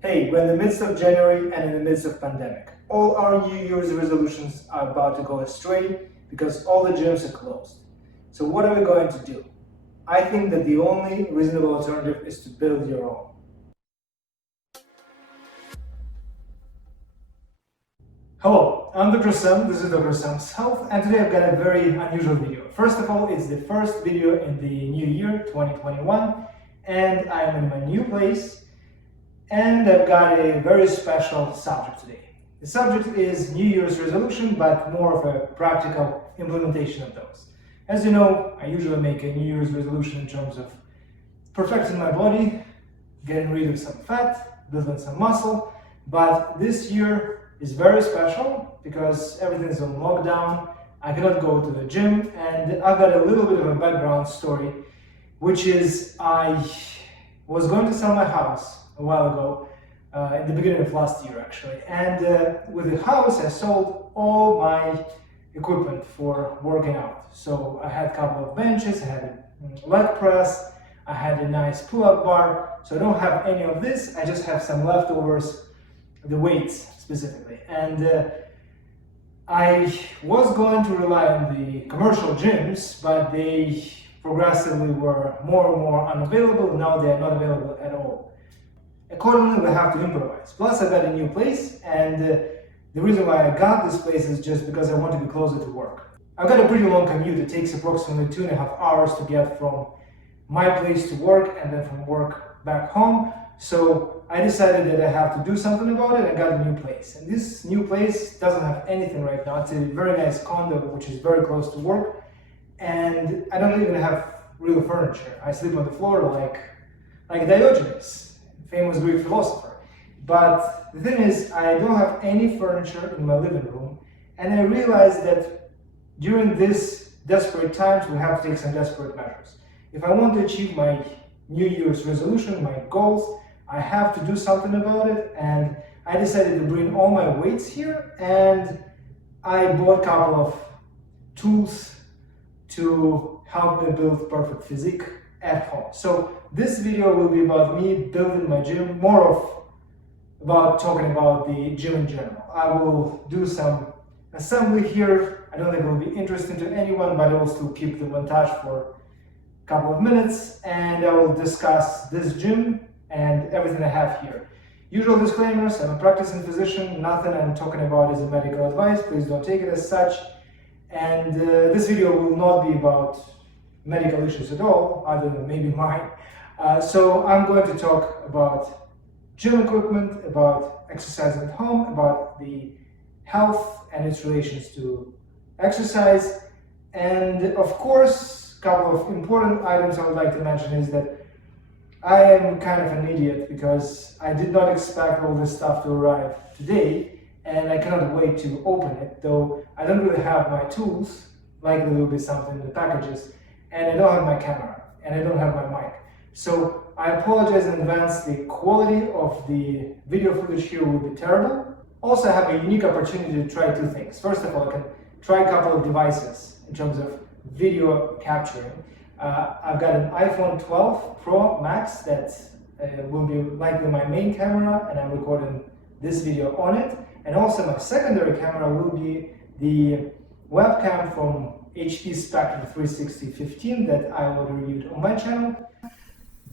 Hey, we're in the midst of January and in the midst of pandemic. All our New Year's resolutions are about to go astray because all the gyms are closed. So what are we going to do? I think that the only reasonable alternative is to build your own. Hello, I'm Dr.Sam, this is Dr. Sam's Health, and today I've got a very unusual video. First of all, it's the first video in the new year, 2021, and I'm in my new place. And I've got a very special subject today. The subject is New Year's resolution, but more of a practical implementation of those. As you know, I usually make a New Year's resolution in terms of perfecting my body, getting rid of some fat, building some muscle, but this year is very special because everything is on lockdown. I cannot go to the gym, and I've got a little bit of a background story, which is I was going to sell my house a while ago, in the beginning of last year actually, and with the house I sold all my equipment for working out. So I had a couple of benches, I had a leg press, I had a nice pull-up bar, so I don't have any of this, I just have some leftovers, the weights specifically. And I was going to rely on the commercial gyms, but they progressively were more and more unavailable. Now they are not available at all. Accordingly, we have to improvise. Plus, I got a new place, and the reason why I got this place is just because I want to be closer to work. I've got a pretty long commute. It takes approximately 2.5 hours to get from my place to work and then from work back home. So I decided that I have to do something about it. I got a new place, and this new place doesn't have anything right now. It's a very nice condo, which is very close to work, and I don't even have real furniture. I sleep on the floor like Diogenes, famous Greek philosopher. But the thing is, I don't have any furniture in my living room, and I realized that during these desperate times, we have to take some desperate measures. If I want to achieve my New Year's resolution, my goals, I have to do something about it, and I decided to bring all my weights here, and I bought a couple of tools to help me build perfect physique at home. So this video will be about me building my gym, more of about talking about the gym in general. I will do some assembly here. I don't think it will be interesting to anyone, but I will still keep the montage for a couple of minutes, and I will discuss this gym and everything I have here. Usual disclaimers: I'm a practicing physician. Nothing I'm talking about is a medical advice. Please don't take it as such. And this video will not be about medical issues at all, other than maybe mine. So I'm going to talk about gym equipment, about exercising at home, about the health and its relations to exercise. And of course, a couple of important items I would like to mention is that I am kind of an idiot because I did not expect all this stuff to arrive today, and I cannot wait to open it, though I don't really have my tools. Likely there will be something in the packages, and I don't have my camera, and I don't have my mic. So I apologize in advance, the quality of the video footage here will be terrible. Also, I have a unique opportunity to try two things. First of all, I can try a couple of devices in terms of video capturing. I've got an iPhone 12 Pro Max that will be likely my main camera, and I'm recording this video on it. And also my secondary camera will be the webcam from HP Spectrum 360-15 that I already reviewed on my channel.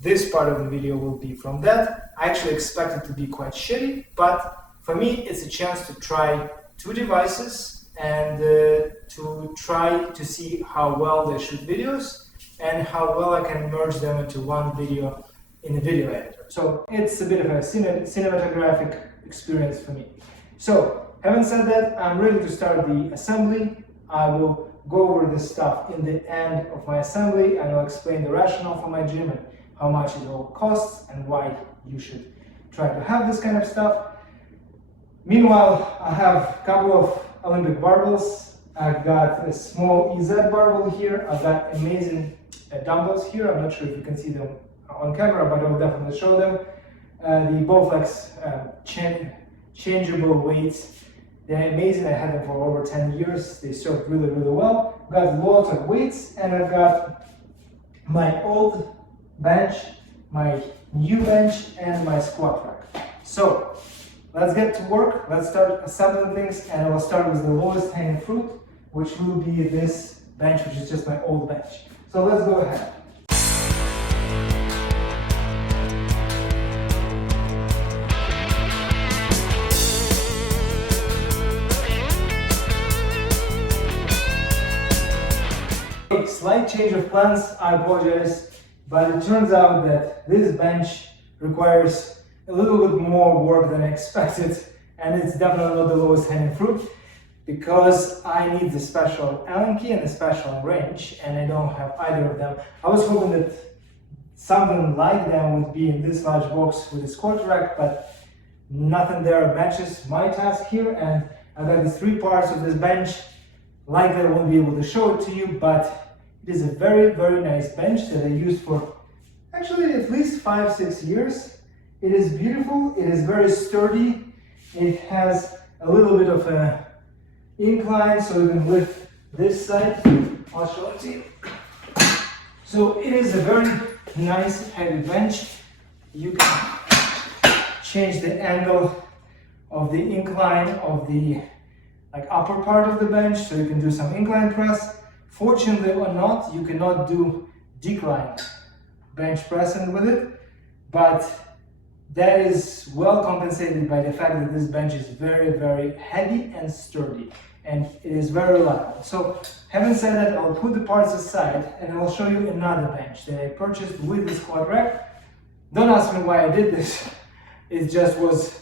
This part of the video will be from that. I actually expect it to be quite shitty, but for me it's a chance to try two devices and to try to see how well they shoot videos and how well I can merge them into one video in a video editor. So it's a bit of a cinematographic experience for me. So having said that, I'm ready to start the assembly. I will go over this stuff in the end of my assembly, and I'll explain the rationale for my gym and how much it all costs and why you should try to have this kind of stuff. Meanwhile, I have a couple of Olympic barbells. I've got a small EZ barbell here. I've got amazing dumbbells here. I'm not sure if you can see them on camera, but I will definitely show them. The Bowflex changeable weights. They're amazing. I had them for over 10 years. They served really, really well. I've got lots of weights, and I've got my old bench, my new bench, and my squat rack. So let's get to work. Let's start assembling things, and I will start with the lowest hanging fruit, which will be this bench, which is just my old bench. So let's go ahead. Slight change of plans, I apologize, but it turns out that this bench requires a little bit more work than I expected, and it's definitely not the lowest hanging fruit because I need the special Allen key and the special wrench, and I don't have either of them. I was hoping that something like them would be in this large box with a squat rack, but nothing there matches my task here, and I've got these three parts of this bench. Likely I won't be able to show it to you, but it is a very, very nice bench that I used for actually at least 5-6 years. It is beautiful, it is very sturdy, it has a little bit of an incline so you can lift this side. I'll show it to you. So it is a very nice heavy bench. You can change the angle of the incline of the upper part of the bench, so you can do some incline press. Fortunately or not, you cannot do decline bench pressing with it, but that is well compensated by the fact that this bench is very, very heavy and sturdy, and it is very reliable. So having said that, I'll put the parts aside and I'll show you another bench that I purchased with this squat rack. Don't ask me why I did this. It just was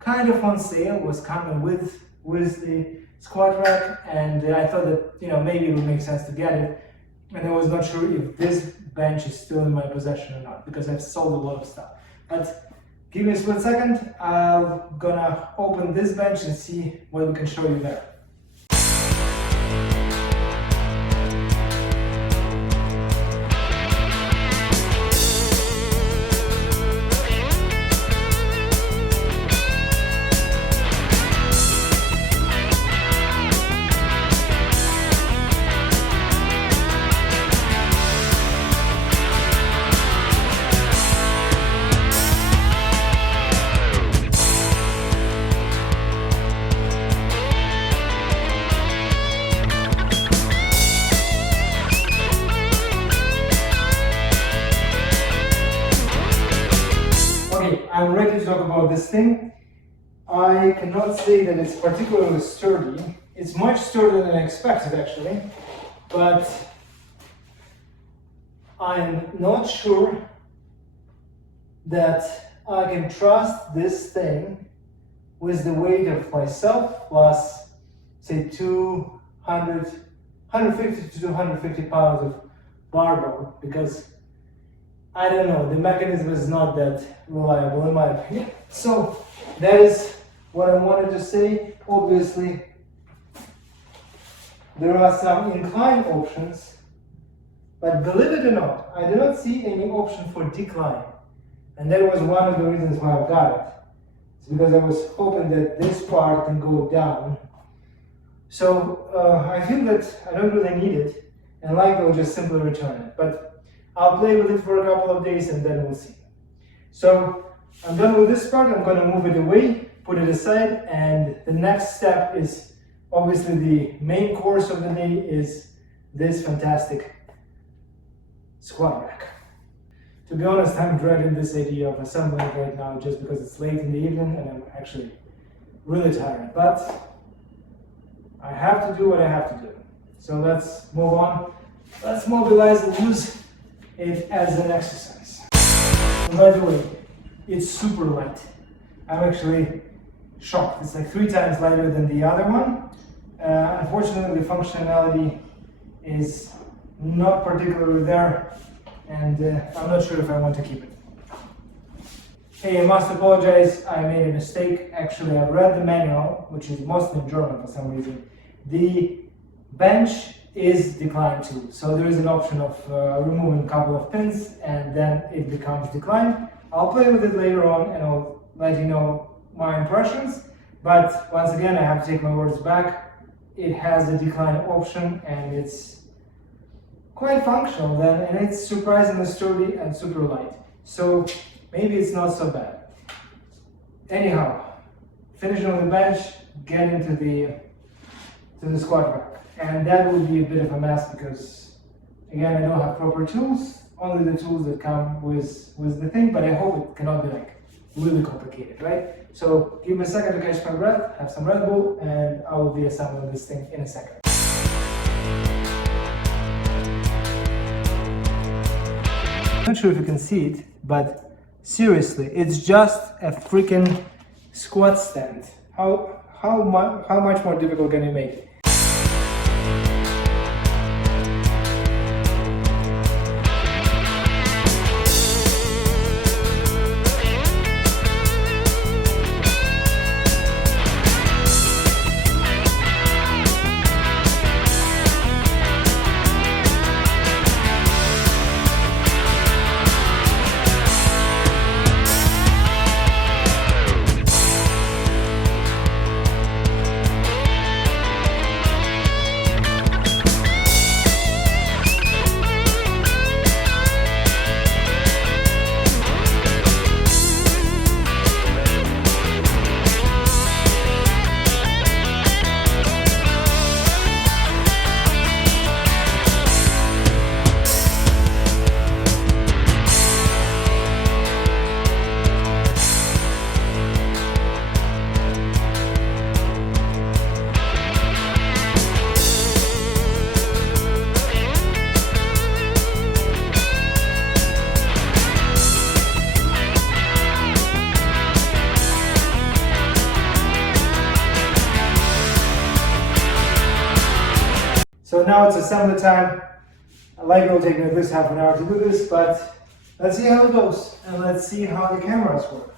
kind of on sale, was coming with the squat rack, and I thought that maybe it would make sense to get it, and I was not sure if this bench is still in my possession or not because I've sold a lot of stuff. But give me a split second, I'm gonna open this bench and see what we can show you there. I'm ready to talk about this thing. I cannot say that it's particularly sturdy. It's much sturdier than I expected actually, but I'm not sure that I can trust this thing with the weight of myself plus say 150 to 250 pounds of barbell, because I don't know, the mechanism is not that reliable in my opinion. So that is what I wanted to say. Obviously, there are some incline options, but believe it or not, I do not see any option for decline. And that was one of the reasons why I got it. It's because I was hoping that this part can go down. So I feel that I don't really need it, and likely I'll just simply return it. But I'll play with it for a couple of days and then we'll see. So I'm done with this part. I'm going to move it away, put it aside, and the next step is obviously the main course of the day is this fantastic squat rack. To be honest, I'm dreading this idea of assembling it right now just because it's late in the evening and I'm actually really tired. But I have to do what I have to do. So let's move on. Let's mobilize and use it as an exercise. And by the way, it's super light. I'm actually shocked. It's like 3 times lighter than the other one. Unfortunately, the functionality is not particularly there, and I'm not sure if I want to keep it. Hey, I must apologize, I made a mistake. Actually, I read the manual, which is mostly in German for some reason. The bench is declined too. So there is an option of removing a couple of pins and then it becomes declined. I'll play with it later on and I'll let you know my impressions. But once again, I have to take my words back. It has a decline option and it's quite functional then, and it's surprisingly sturdy and super light. So maybe it's not so bad. anyhow, finish on the bench, get into the squat rack. And that will be a bit of a mess because, again, I don't have proper tools, only the tools that come with the thing, but I hope it cannot be like really complicated, right? So give me a second to catch my breath, have some Red Bull, and I will be assembling this thing in a second. I'm not sure if you can see it, but seriously, it's just a freaking squat stand. How much more difficult can you make it? So now it's assembly time. I like it will take me at least half an hour to do this, but let's see how it goes and let's see how the cameras work.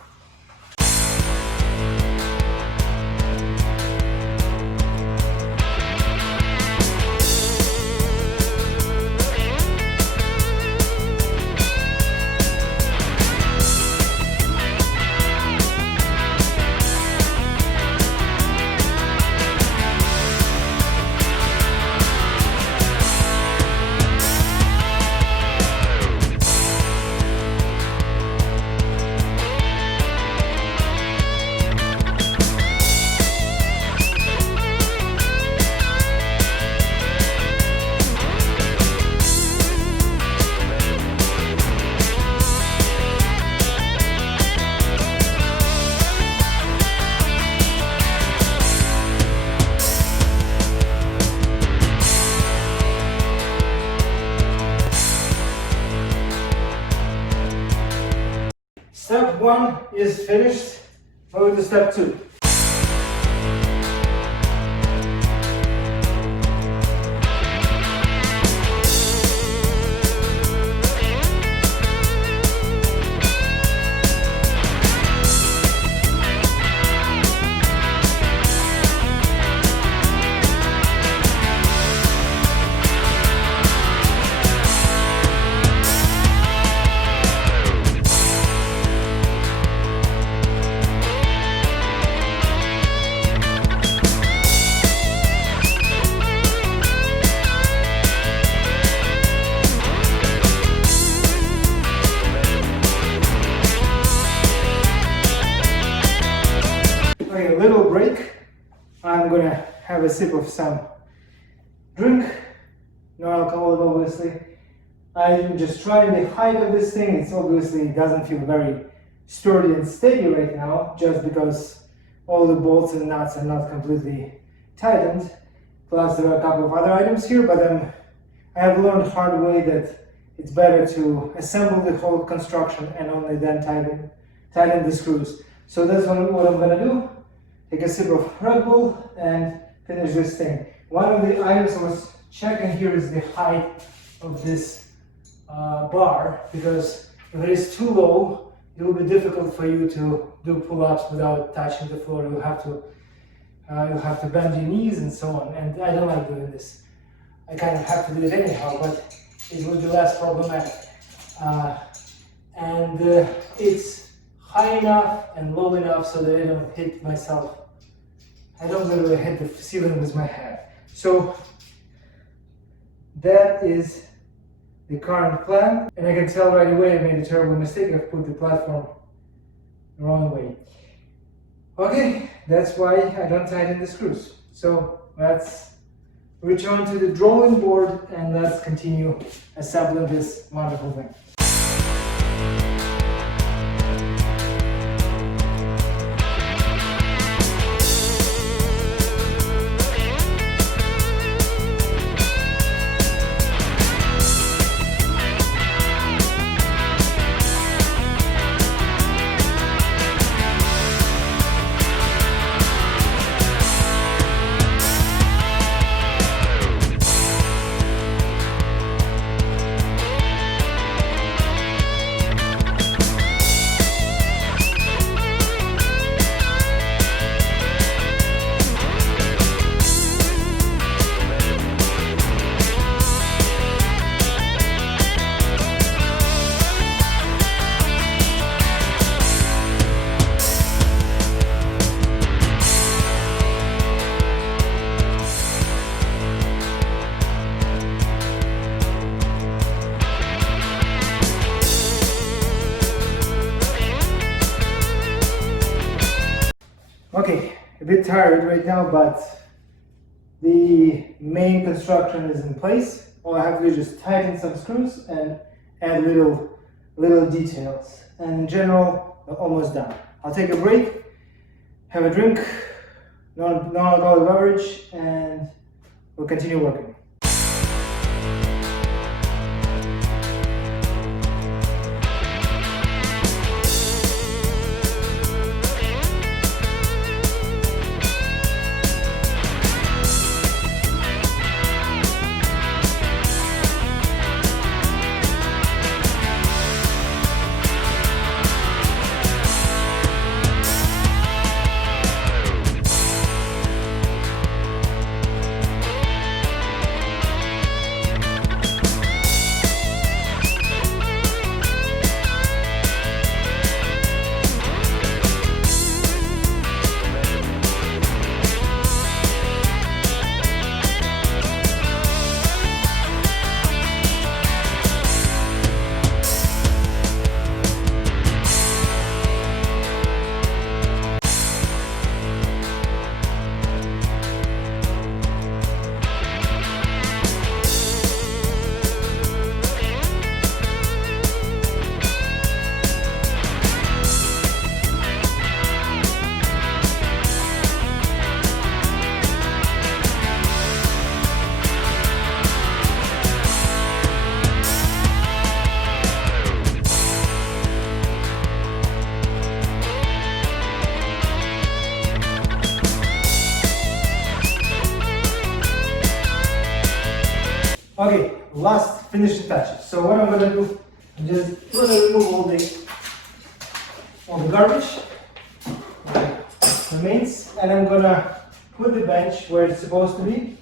Step 1 is finished. Move to step 2. A little break. I'm gonna have a sip of some drink, no alcohol obviously. I'm just trying the height of this thing. It's obviously doesn't feel very sturdy and steady right now, just because all the bolts and nuts are not completely tightened. Plus there are a couple of other items here, but I have learned the hard way that it's better to assemble the whole construction and only then tighten the screws. So that's what I'm gonna do. Take a sip of Red Bull and finish this thing. One of the items I was checking here is the height of this bar, because if it is too low, it will be difficult for you to do pull-ups without touching the floor. You'll have to bend your knees and so on, and I don't like doing this. I kind of have to do it anyhow, but it will be less problematic. It's high enough and low enough so that I don't hit myself. I don't literally hit the ceiling with my head. So that is the current plan, and I can tell right away I made a terrible mistake. I've put the platform the wrong way. Okay, that's why I don't tighten the screws. So let's return to the drawing board and let's continue assembling this wonderful thing. Okay, a bit tired right now, but the main construction is in place. All I have to do is just tighten some screws and add little details. And in general, we're almost done. I'll take a break, have a drink, non-alcoholic beverage, and we'll continue working. Okay, last finishing touches. So what I'm gonna do, I'm just gonna remove all the garbage, the remains, and I'm gonna put the bench where it's supposed to be.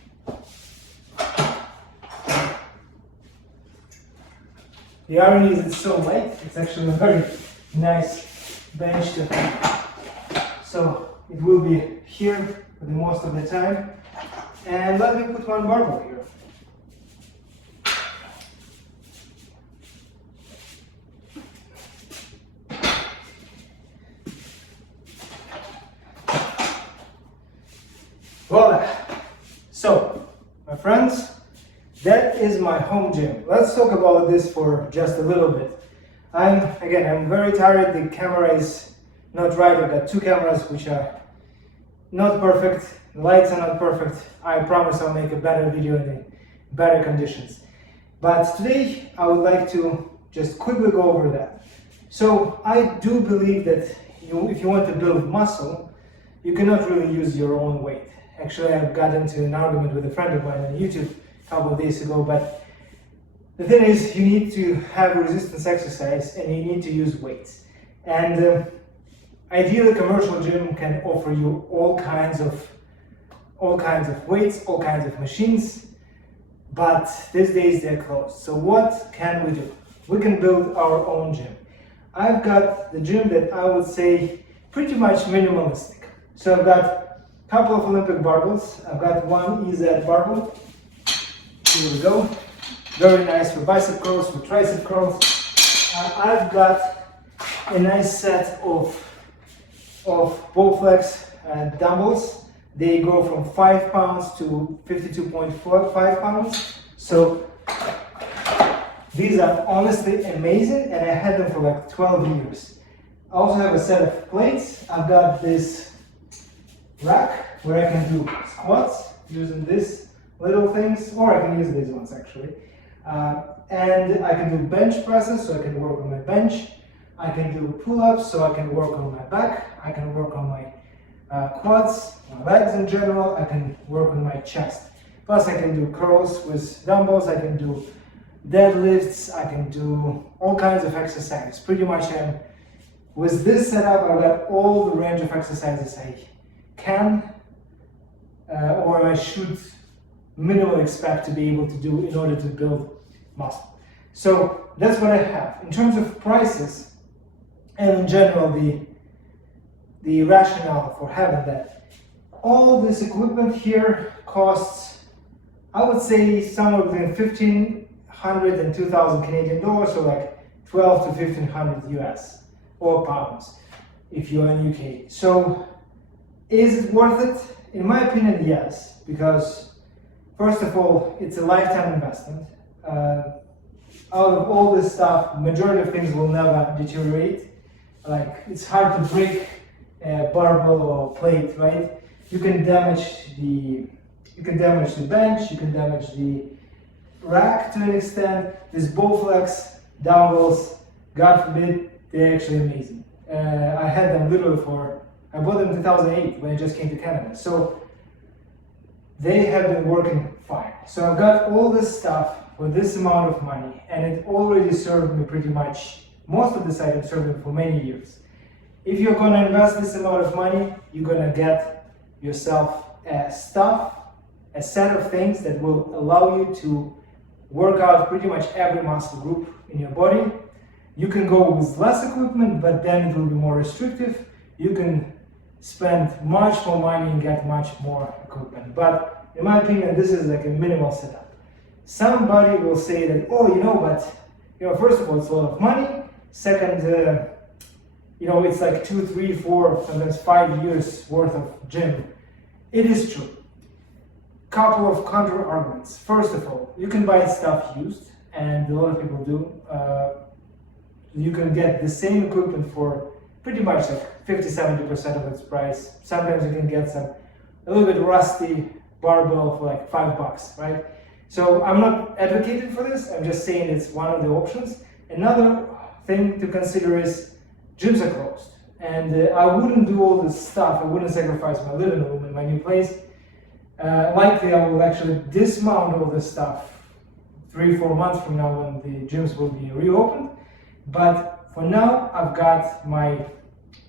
The irony is it's so light, it's actually a very nice bench so it will be here for the most of the time. And let me put one barbell here. Voila! So, my friends, that is my home gym. Let's talk about this for just a little bit. I'm very tired. The camera is not right. I've got two cameras which are not perfect. The lights are not perfect. I promise I'll make a better video in better conditions. But today I would like to just quickly go over that. So I do believe that if you want to build muscle, you cannot really use your own weight. Actually, I got into an argument with a friend of mine on YouTube a couple of days ago, but the thing is, you need to have resistance exercise and you need to use weights. And ideally, commercial gym can offer you all kinds of weights, all kinds of machines, but these days they're closed. So what can we do? We can build our own gym. I've got the gym that I would say pretty much minimalistic. So I've got a couple of Olympic barbells. I've got one EZ barbell. Here we go. Very nice for bicep curls, for tricep curls. I've got a nice set of of Bowflex dumbbells. They go from 5 pounds to 52.5 pounds. So these are honestly amazing, and I had them for like 12 years. I also have a set of plates. I've got this rack where I can do squats using these little things, or I can use these ones actually. And I can do bench presses, so I can work on my bench. I can do pull-ups, so I can work on my back. I can work on my quads, my legs in general. I can work on my chest. Plus I can do curls with dumbbells. I can do deadlifts. I can do all kinds of exercises. Pretty much with this setup, I've got all the range of exercises I can or I should minimally expect to be able to do in order to build muscle. So that's what I have. In terms of prices and in general the rationale for having that, all this equipment here costs, I would say, somewhere between 1,500 and 2,000 Canadian dollars, so like 12 to 1,500 US or pounds if you're in UK. So is it worth it? In my opinion, yes, because first of all, it's a lifetime investment. Out of all this stuff, majority of things will never deteriorate. Like, it's hard to break a barbell or plate, right? You can damage the bench, you can damage the rack to an extent. These Bowflex dumbbells, God forbid, they're actually amazing. I had them literally I bought them in 2008 when I just came to Canada. So they have been working fine. So I've got all this stuff for this amount of money, and it already served me pretty much, most of this item served me for many years. If you're going to invest this amount of money, you're going to get yourself a set of things that will allow you to work out pretty much every muscle group in your body. You can go with less equipment, but then it will be more restrictive. You can spend much more money and get much more equipment. But in my opinion, this is like a minimal setup. Somebody will say that, but first of all, it's a lot of money. Second, it's like 2, 3, 4, sometimes 5 years worth of gym. It is true. Couple of counter arguments. First of all, you can buy stuff used, and a lot of people do. You can get the same equipment for pretty much like 50-70% of its price. Sometimes you can get a little bit rusty barbell for like $5, right? So I'm not advocating for this, I'm just saying it's one of the options. Another thing to consider is gyms are closed. And I wouldn't do all this stuff, I wouldn't sacrifice my living room in my new place. Likely I will actually dismount all this stuff 3-4 months from now when the gyms will be reopened. But for now, I've got my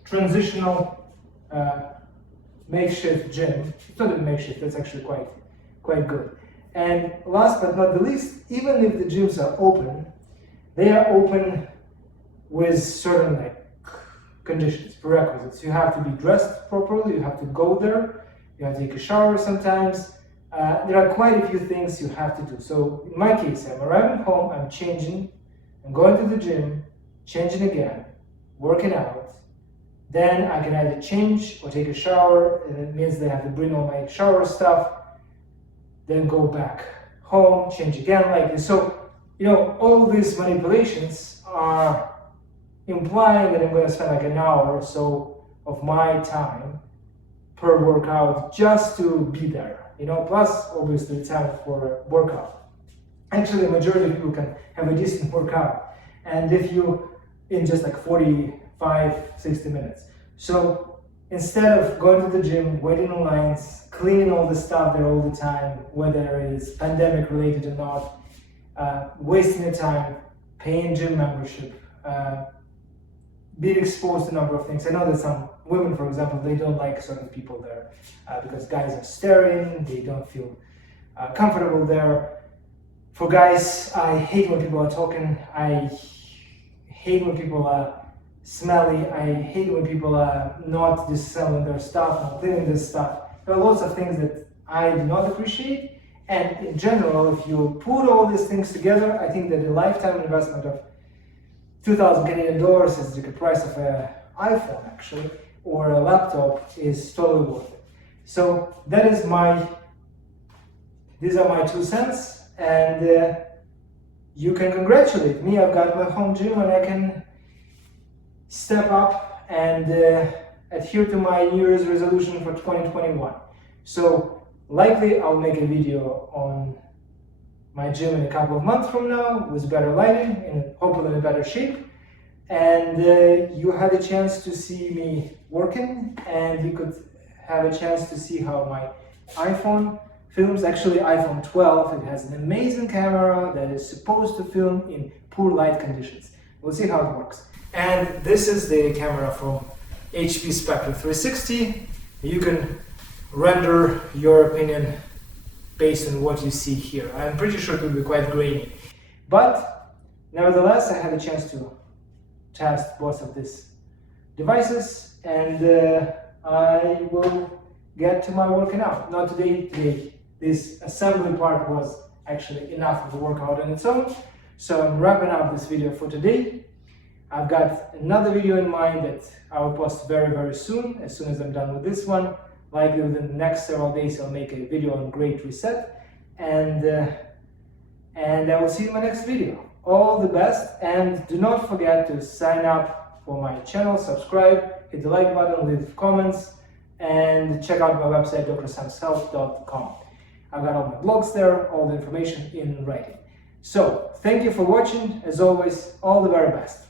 transitional makeshift gym. It's not a makeshift, that's actually quite good. And last but not the least, even if the gyms are open, they are open with certain conditions, prerequisites. You have to be dressed properly, you have to go there, you have to take a shower sometimes. There are quite a few things you have to do. So in my case, I'm arriving home, I'm changing, I'm going to the gym, changing again, working out. Then I can either change or take a shower, and it means that I have to bring all my shower stuff, then go back home, change again like this. So, all these manipulations are implying that I'm going to spend like an hour or so of my time per workout just to be there, plus obviously time for a workout. Actually, the majority of people can have a decent workout, and if you in just like 45-60 minutes. So instead of going to the gym, waiting in lines, cleaning all the stuff there all the time, whether it is pandemic related or not, wasting your time, paying gym membership, being exposed to a number of things. I know that some women, for example, they don't like certain people there because guys are staring, they don't feel comfortable there. For guys, I hate when people are talking, I hate when people are smelly, I hate when people are not disselling their stuff, not cleaning their stuff. There are lots of things that I do not appreciate, and in general, if you put all these things together, I think that a lifetime investment of 2,000 Canadian dollars is the price of an iPhone actually, or a laptop is totally worth it. So these are my 2 cents, and you can congratulate me. I've got my home gym and I can step up and adhere to my New Year's resolution for 2021. So likely I'll make a video on my gym in a couple of months from now with better lighting and hopefully in a better shape. And you had a chance to see me working, and you could have a chance to see how my iPhone films. Actually, iPhone 12, it has an amazing camera that is supposed to film in poor light conditions. We'll see how it works. And this is the camera from HP Spectre 360. You can render your opinion based on what you see here. I'm pretty sure it will be quite grainy. But nevertheless, I had a chance to test both of these devices, and I will get to my working out. Not today. This assembly part was actually enough of a workout on its own. So I'm wrapping up this video for today. I've got another video in mind that I will post very soon as I'm done with this one. Likely within the next several days I'll make a video on Great Reset, and I will see you in my next video. All the best, and do not forget to sign up for my channel, subscribe, hit the like button, leave comments, and check out my website drsamshealth.com. I've got all my blogs there, all the information in writing. So thank you for watching. As always, all the very best.